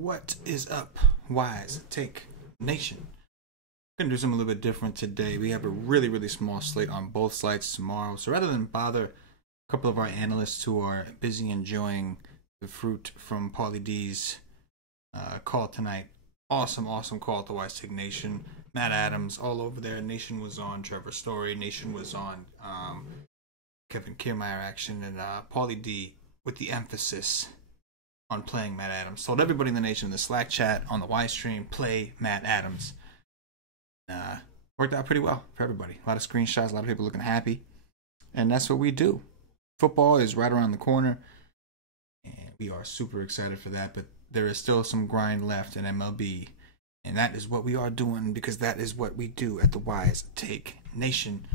What is up, Wise Take Nation? We're going to do something a little bit different today. We have a really small slate on both sides tomorrow. So rather than bother a couple of our analysts who are busy enjoying the fruit from Paulie D's call tonight, awesome call at the Wise Take Nation. Matt Adams all over there. Nation was on Trevor Story. Nation was on Kevin Kiermaier action. And Paulie D with the emphasis on playing Matt Adams. Told everybody in the nation in the Slack chat on the Y stream, play Matt Adams. Worked out pretty well for everybody. A lot of screenshots, a lot of people looking happy. And that's what we do. Football is right around the corner. And we are super excited for that. But there is still some grind left in MLB. And that is what we are doing because that is what we do at the Wise Take Nation.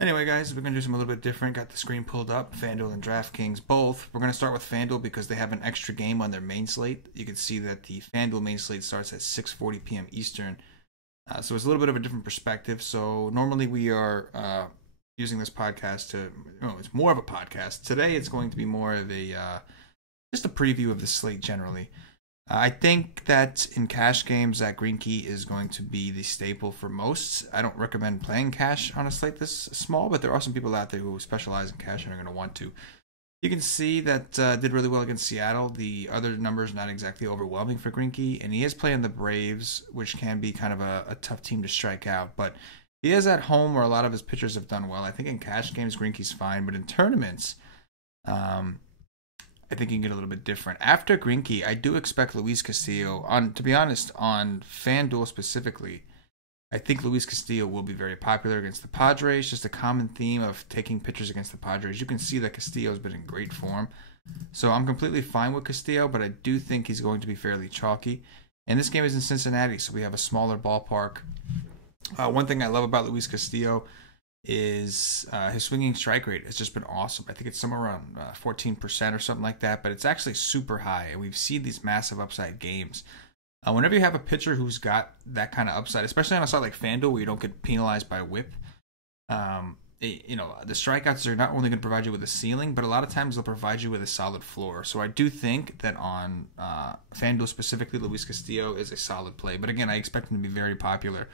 Anyway, guys, we're going to do something a little bit different. Got the screen pulled up. FanDuel and DraftKings both. We're going to start with FanDuel because they have an extra game on their main slate. You can see that the FanDuel main slate starts at 6:40 p.m. Eastern. So it's a little bit of a different perspective. So normally we are using this podcast to... it's more of a podcast. Today it's going to be more of a... just a preview of the slate generally. I think that in cash games, Zach Greinke is going to be the staple for most. I don't recommend playing cash on a slate this small, but there are some people out there who specialize in cash and are going to want to. You can see that did really well against Seattle. The other numbers not exactly overwhelming for Greinke, and he is playing the Braves, which can be kind of a tough team to strike out. But he is at home where a lot of his pitchers have done well. I think in cash games, Greinke's fine, but in tournaments... I think you can get a little bit different. After Greinke, I do expect Luis Castillo, to be honest, on FanDuel specifically, I think Luis Castillo will be very popular against the Padres. Just a common theme of taking pitchers against the Padres. You can see that Castillo's been in great form. So I'm completely fine with Castillo, but I do think he's going to be fairly chalky. And this game is in Cincinnati, so we have a smaller ballpark. One thing I love about Luis Castillo is his swinging strike rate has just been awesome. I think it's somewhere around 14% or something like that, but it's actually super high, and we've seen these massive upside games. Whenever you have a pitcher who's got that kind of upside, especially on a site like FanDuel where you don't get penalized by whip, the strikeouts are not only going to provide you with a ceiling, but a lot of times they'll provide you with a solid floor. So I do think that on FanDuel specifically, Luis Castillo is a solid play. But again, I expect him to be very popular.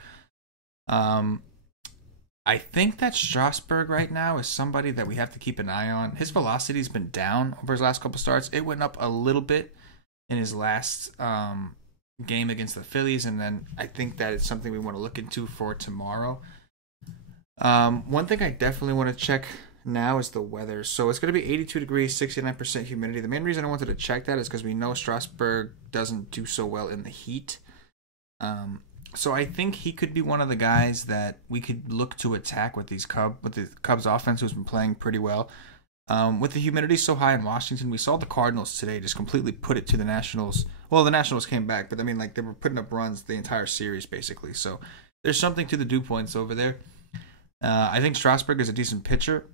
I think that Strasburg right now is somebody that we have to keep an eye on. His velocity's been down over his last couple starts. It went up a little bit in his last game against the Phillies, and then I think that it's something we want to look into for tomorrow. One thing I definitely want to check now is the weather. So it's going to be 82 degrees, 69% humidity. The main reason I wanted to check that is because we know Strasburg doesn't do so well in the heat. So I think he could be one of the guys that we could look to attack with the Cubs offense, who's been playing pretty well. With the humidity so high in Washington, we saw the Cardinals today just completely put it to the Nationals. Well, the Nationals came back, but I mean, they were putting up runs the entire series basically. So there's something to the dew points over there. I think Strasburg is a decent pitcher,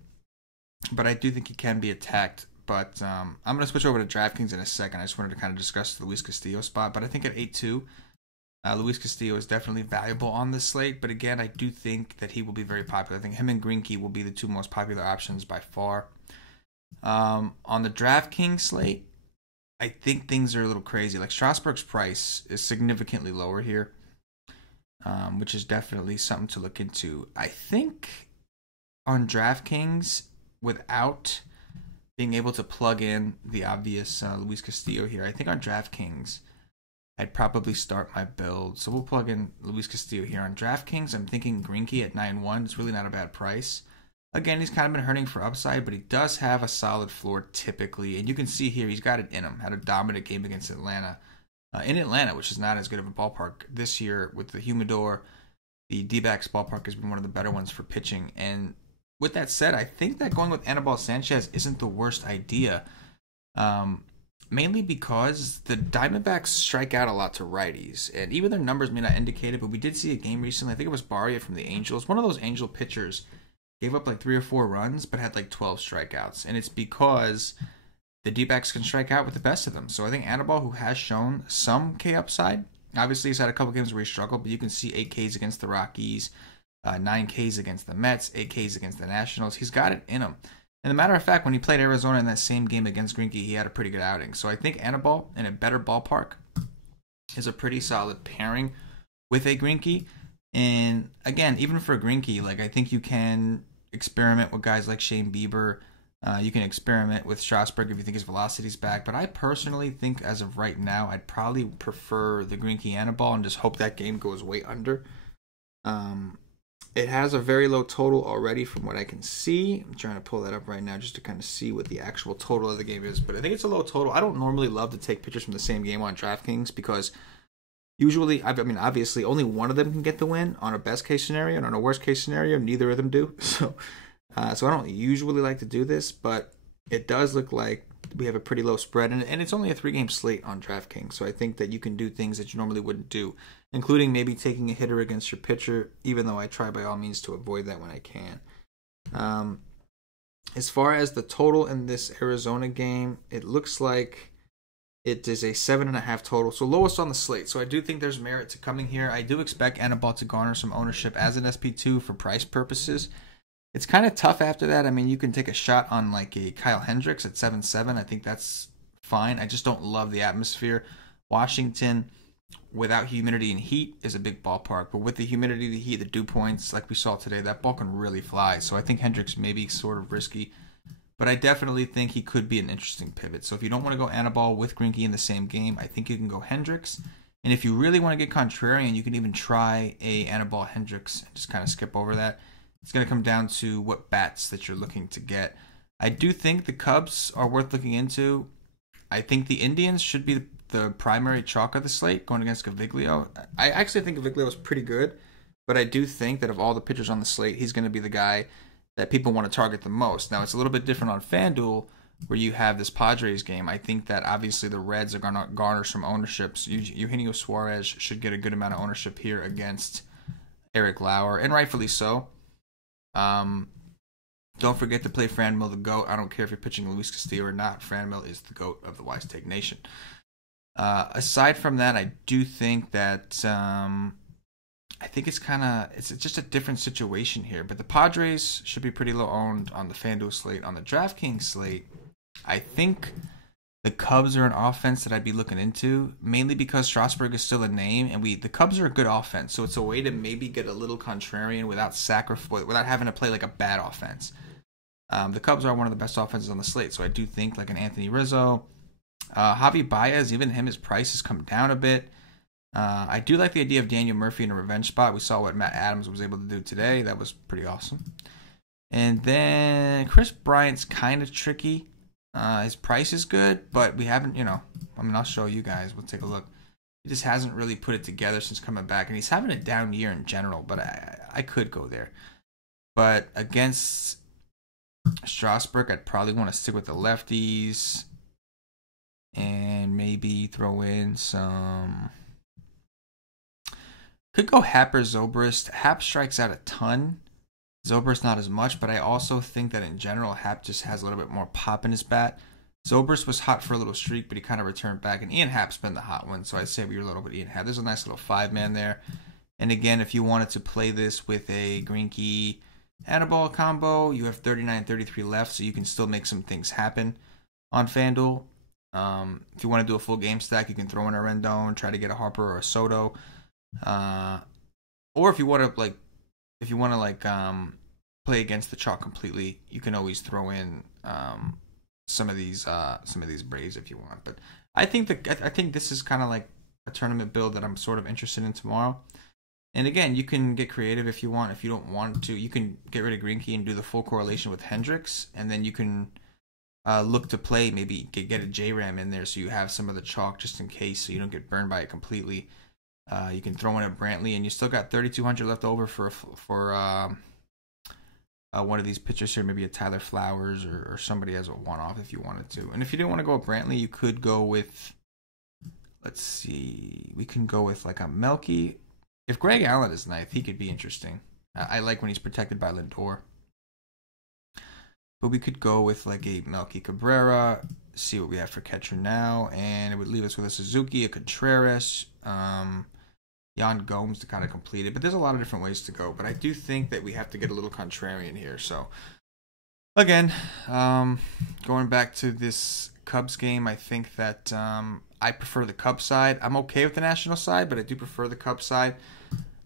but I do think he can be attacked. But I'm going to switch over to DraftKings in a second. I just wanted to kind of discuss the Luis Castillo spot, but I think at 8-2. Luis Castillo is definitely valuable on this slate, but again, I do think that he will be very popular. I think him and Greinke will be the two most popular options by far. On the DraftKings slate, I think things are a little crazy. Like Strasburg's price is significantly lower here, which is definitely something to look into. I think on DraftKings, without being able to plug in the obvious Luis Castillo here, I think on DraftKings, I'd probably start my build. So we'll plug in Luis Castillo here. On DraftKings, I'm thinking Greinke at 9-1. It's really not a bad price. Again, he's kind of been hurting for upside, but he does have a solid floor typically. And you can see here, he's got it in him. Had a dominant game against Atlanta. In Atlanta, which is not as good of a ballpark. This year, with the humidor, the D-backs ballpark has been one of the better ones for pitching. And with that said, I think that going with Anibal Sanchez isn't the worst idea. Mainly because the Diamondbacks strike out a lot to righties. And even their numbers may not indicate it, but we did see a game recently. I think it was Barria from the Angels. One of those Angel pitchers gave up like 3 or 4 runs, but had like 12 strikeouts. And it's because the D-backs can strike out with the best of them. So I think Anibal, who has shown some K upside, obviously he's had a couple games where he struggled, but you can see 8 Ks against the Rockies, 9 Ks against the Mets, 8 Ks against the Nationals. He's got it in him. And as a matter of fact, when he played Arizona in that same game against Greinke, he had a pretty good outing. So I think Anibal in a better ballpark is a pretty solid pairing with a Greinke. And again, even for a Greinke, like I think you can experiment with guys like Shane Bieber. You can experiment with Strasburg if you think his velocity's back. But I personally think as of right now, I'd probably prefer the Greinke Anibal and just hope that game goes way under. It has a very low total already from what I can see. I'm trying to pull that up right now just to kind of see what the actual total of the game is. But I think it's a low total. I don't normally love to take pictures from the same game on DraftKings because usually, I mean, obviously, only one of them can get the win on a best case scenario, and on a worst case scenario, neither of them do. So I don't usually like to do this, but it does look like we have a pretty low spread, and it's only a 3-game slate on DraftKings. So I think that you can do things that you normally wouldn't do, including maybe taking a hitter against your pitcher, even though I try by all means to avoid that when I can. As far as the total in this Arizona game, it looks like it is a 7.5 total, so lowest on the slate. So I do think there's merit to coming here. I do expect Anibal to garner some ownership as an SP2 for price purposes. It's kind of tough after that. I mean, you can take a shot on like a Kyle Hendricks at 7.7. I think that's fine. I just don't love the atmosphere. Washington, without humidity and heat, is a big ballpark. But with the humidity, the heat, the dew points, like we saw today, that ball can really fly. So I think Hendricks may be sort of risky. But I definitely think he could be an interesting pivot. So if you don't want to go Anibal with Greinke in the same game, I think you can go Hendricks. And if you really want to get contrarian, you can even try a Anibal Hendricks and just kind of skip over that. It's going to come down to what bats that you're looking to get. I do think the Cubs are worth looking into. I think the Indians should be the primary chalk of the slate going against Gaviglio. I actually think Gaviglio is pretty good, but I do think that of all the pitchers on the slate, he's going to be the guy that people want to target the most. Now, it's a little bit different on FanDuel where you have this Padres game. I think that obviously the Reds are going to garner some ownerships. Eugenio Suarez should get a good amount of ownership here against Eric Lauer, and rightfully so. Don't forget to play Franmil the GOAT. I don't care if you're pitching Luis Castillo or not. Franmil is the GOAT of the Wise Take Nation. Aside from that, I do think that I think it's just a different situation here. But the Padres should be pretty low owned on the FanDuel slate. On the DraftKings slate, I think the Cubs are an offense that I'd be looking into, mainly because Strasburg is still a name, and the Cubs are a good offense, so it's a way to maybe get a little contrarian without having to play like a bad offense. The Cubs are one of the best offenses on the slate, so I do think like an Anthony Rizzo, Javi Baez, even him, his price has come down a bit. I do like the idea of Daniel Murphy in a revenge spot. We saw what Matt Adams was able to do today. That was pretty awesome. And then Chris Bryant's kind of tricky. His price is good, but we haven't, I'll show you guys. We'll take a look. He just hasn't really put it together since coming back, and he's having a down year in general, but I could go there. But against Strasburg, I'd probably want to stick with the lefties and maybe throw in some... Could go Happer Zobrist. Hap strikes out a ton. Zobrist not as much, but I also think that in general, Hap just has a little bit more pop in his bat. Zobrist was hot for a little streak, but he kind of returned back, and Ian Happ's been the hot one, so I'd say we were a little bit Ian Happ. There's a nice little 5-man there. And again, if you wanted to play this with a Greinke Anibal combo, you have 39-33 left, so you can still make some things happen on FanDuel. If you want to do a full game stack, you can throw in a Rendon, try to get a Harper or a Soto. Or if you want to play against the chalk completely, you can always throw in some of these Braves if you want. But I think this is kind of like a tournament build that I'm sort of interested in tomorrow. And again, you can get creative if you want. If you don't want to, you can get rid of Greinke and do the full correlation with Hendricks, and then you can look to play, maybe get a J-Ram in there so you have some of the chalk just in case, so you don't get burned by it completely. You can throw in a Brantley, and you still got 3,200 left over for one of these pitchers here, maybe a Tyler Flowers or somebody as a one-off if you wanted to. And if you didn't want to go with Brantley, you could go with, let's see, we can go with like a Melky. If Greg Allen is ninth, he could be interesting. I like when he's protected by Lindor. But we could go with like a Melky Cabrera, see what we have for catcher now, and it would leave us with a Suzuki, a Contreras, Yan Gomes to kind of complete it. But there's a lot of different ways to go. But I do think that we have to get a little contrarian here. So, again, going back to this Cubs game, I think that I prefer the Cubs side. I'm okay with the National side, but I do prefer the Cubs side.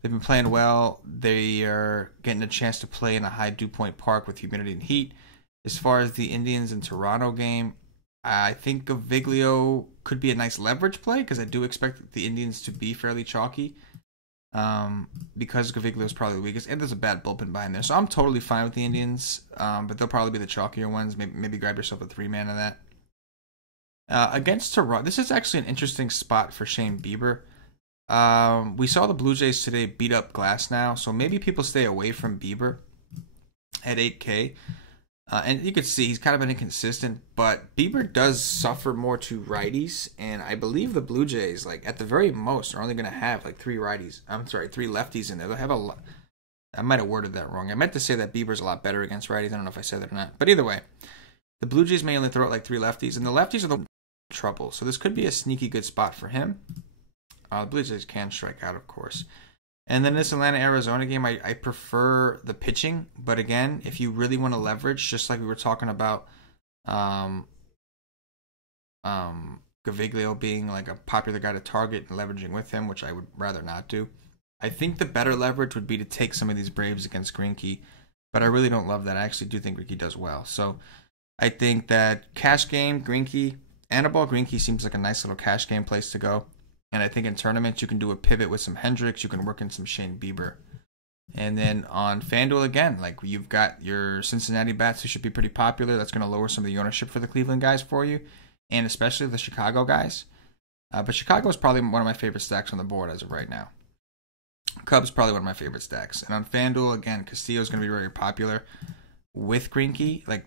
They've been playing well. They are getting a chance to play in a high dew point park with humidity and heat. As far as the Indians and Toronto game, I think Gaviglio could be a nice leverage play because I do expect the Indians to be fairly chalky. Because Gaviglio is probably the weakest, and there's a bad bullpen behind there. So I'm totally fine with the Indians, but they'll probably be the chalkier ones. Maybe grab yourself a 3-man of that. Against Toronto, this is actually an interesting spot for Shane Bieber. We saw the Blue Jays today beat up Glasnow, so maybe people stay away from Bieber at 8K. And you could see he's kind of been inconsistent, but Bieber does suffer more to righties, and I believe the Blue Jays, like at the very most, are only going to have like 3 lefties in there. They'll have a lot. I might have worded that wrong. I meant to say that Bieber's a lot better against righties. I don't know if I said that or not. But either way, the Blue Jays may only throw out like 3 lefties, and the lefties are the trouble. So this could be a sneaky good spot for him. The Blue Jays can strike out, of course. And then this Atlanta-Arizona game, I prefer the pitching. But again, if you really want to leverage, just like we were talking about Gaviglio being like a popular guy to target and leveraging with him, which I would rather not do. I think the better leverage would be to take some of these Braves against Greinke. But I really don't love that. I actually do think Greinke does well. So I think that cash game, Greinke, Anibal Greinke seems like a nice little cash game place to go. And I think in tournaments, you can do a pivot with some Hendricks. You can work in some Shane Bieber. And then on FanDuel, again, like you've got your Cincinnati bats who should be pretty popular. That's going to lower some of the ownership for the Cleveland guys for you. And especially the Chicago guys. But Chicago is probably one of my favorite stacks on the board as of right now. Cubs probably one of my favorite stacks. And on FanDuel, again, Castillo is going to be very popular with Greinke. Like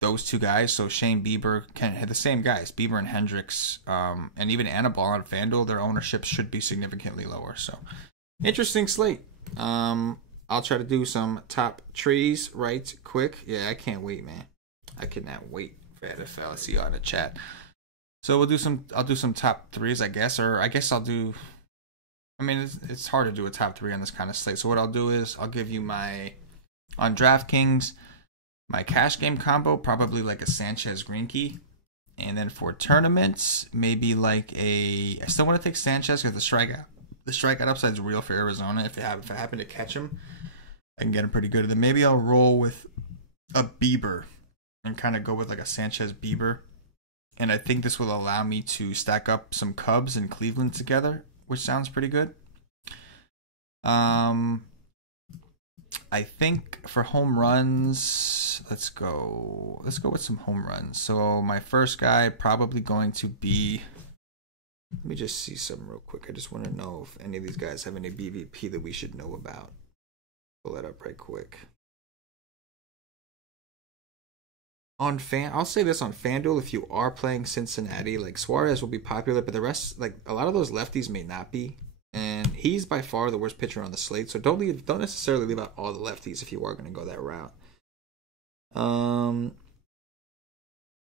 those 2 guys, so Shane Bieber can hit the same guys, Bieber and Hendricks, and even Anibal on FanDuel, their ownership should be significantly lower. So, interesting slate. I'll try to do some top trees right quick. Yeah, I can't wait, man. I cannot wait for NFL. I see you on the chat. So I'll do some top 3s, I guess, or I guess I'll do. I mean, it's hard to do a top 3 on this kind of slate. So what I'll do is I'll give you on DraftKings. My cash game combo, probably like a Sanchez Greinke. And then for tournaments, maybe like I still want to take Sanchez because the strikeout upside is real for Arizona. If I happen to catch him, I can get him pretty good. And then maybe I'll roll with a Bieber and kind of go with like a Sanchez Bieber. And I think this will allow me to stack up some Cubs and Cleveland together, which sounds pretty good. I think for home runs, let's go with some home runs. So my first guy probably going to be, let me just see some real quick. I just want to know if any of these guys have any BVP that we should know about. Pull that up right quick. I'll say this on FanDuel, if you are playing Cincinnati, like Suarez will be popular, but the rest, like a lot of those lefties may not be. And he's by far the worst pitcher on the slate, so don't necessarily leave out all the lefties if you are going to go that route.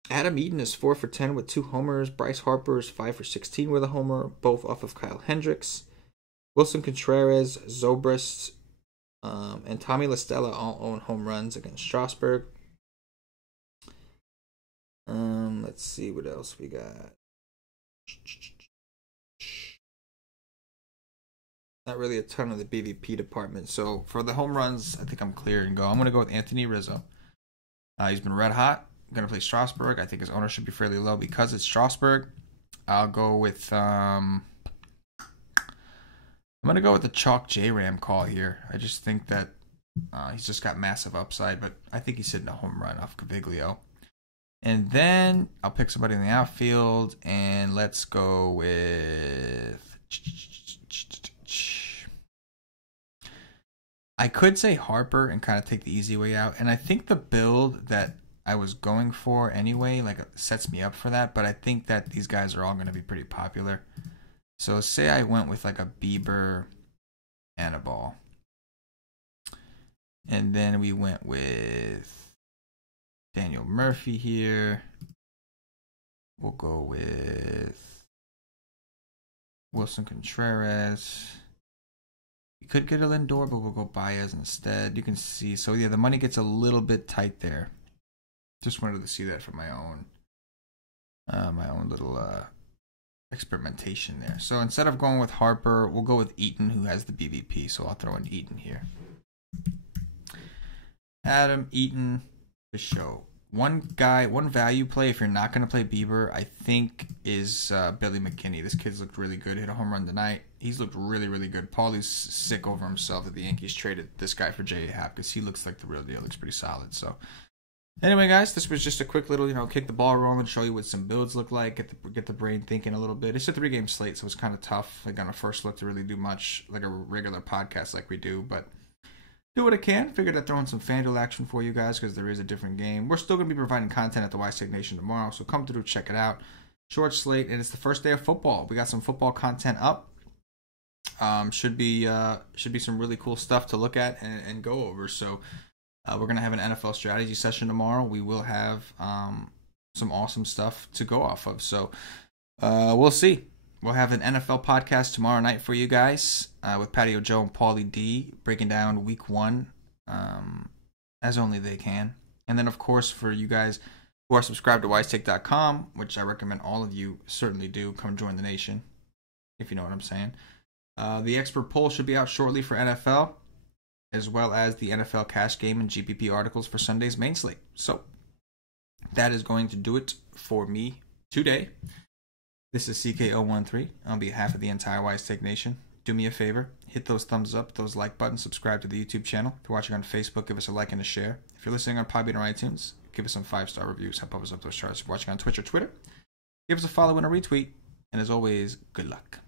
Adam Eaton is 4 for 10 with 2 homers. Bryce Harper is 5 for 16 with a homer, both off of Kyle Hendricks. Wilson Contreras, Zobrist, and Tommy La Stella all own home runs against Strasburg. Let's see what else we got. Not really a ton of the BVP department. So for the home runs, I think I'm clear and go. I'm going to go with Anthony Rizzo. He's been red hot. I'm going to play Strasburg. I think his ownership should be fairly low because it's Strasburg. I'll go with I'm going to go with the chalk J-Ram call here. I just think that he's just got massive upside, but I think he's hitting a home run off Gaviglio. And then I'll pick somebody in the outfield, and let's go with... I could say Harper and kind of take the easy way out. And I think the build that I was going for anyway, like, sets me up for that. But I think that these guys are all going to be pretty popular. So say I went with like a Bieber and a ball. And then we went with Daniel Murphy here. We'll go with Wilson Contreras. We could get a Lindor, but we'll go Baez instead. You can see. So, yeah, the money gets a little bit tight there. Just wanted to see that for my own little experimentation there. So instead of going with Harper, we'll go with Eaton, who has the BVP. So I'll throw in Eaton here. Adam Eaton, the show. One guy, one value play, if you're not going to play Bieber, I think is Billy McKinney. This kid's looked really good. Hit a home run tonight. He's looked really, really good. Paulie's sick over himself that the Yankees traded this guy for J.A. Happ because he looks like the real deal. Looks pretty solid. So anyway, guys, this was just a quick little, kick the ball rolling, show you what some builds look like, get the brain thinking a little bit. It's a 3-game slate, so it's kind of tough, like on a first look, to really do much like a regular podcast like we do, but do what I can. Figured I'd throw in some FanDuel action for you guys because there is a different game. We're still going to be providing content at the Wise Take Nation tomorrow, so come through, check it out. Short slate, and it's the first day of football. We got some football content up. Should be some really cool stuff to look at and go over. So we're going to have an NFL strategy session tomorrow. We will have some awesome stuff to go off of. So we'll see. We'll have an NFL podcast tomorrow night for you guys with Patio Joe and Paulie D breaking down week 1 as only they can. And then, of course, for you guys who are subscribed to wisetake.com, which I recommend all of you certainly do, come join the nation, if you know what I'm saying. The expert poll should be out shortly for NFL, as well as the NFL cash game and GPP articles for Sunday's main slate. So that is going to do it for me today. This is CK013 on behalf of the entire Wise Take Nation. Do me a favor, hit those thumbs up, those like buttons, subscribe to the YouTube channel. If you're watching on Facebook, give us a like and a share. If you're listening on Podbean or iTunes, give us some 5-star reviews, help us up those charts. If you're watching on Twitch or Twitter, give us a follow and a retweet. And as always, good luck.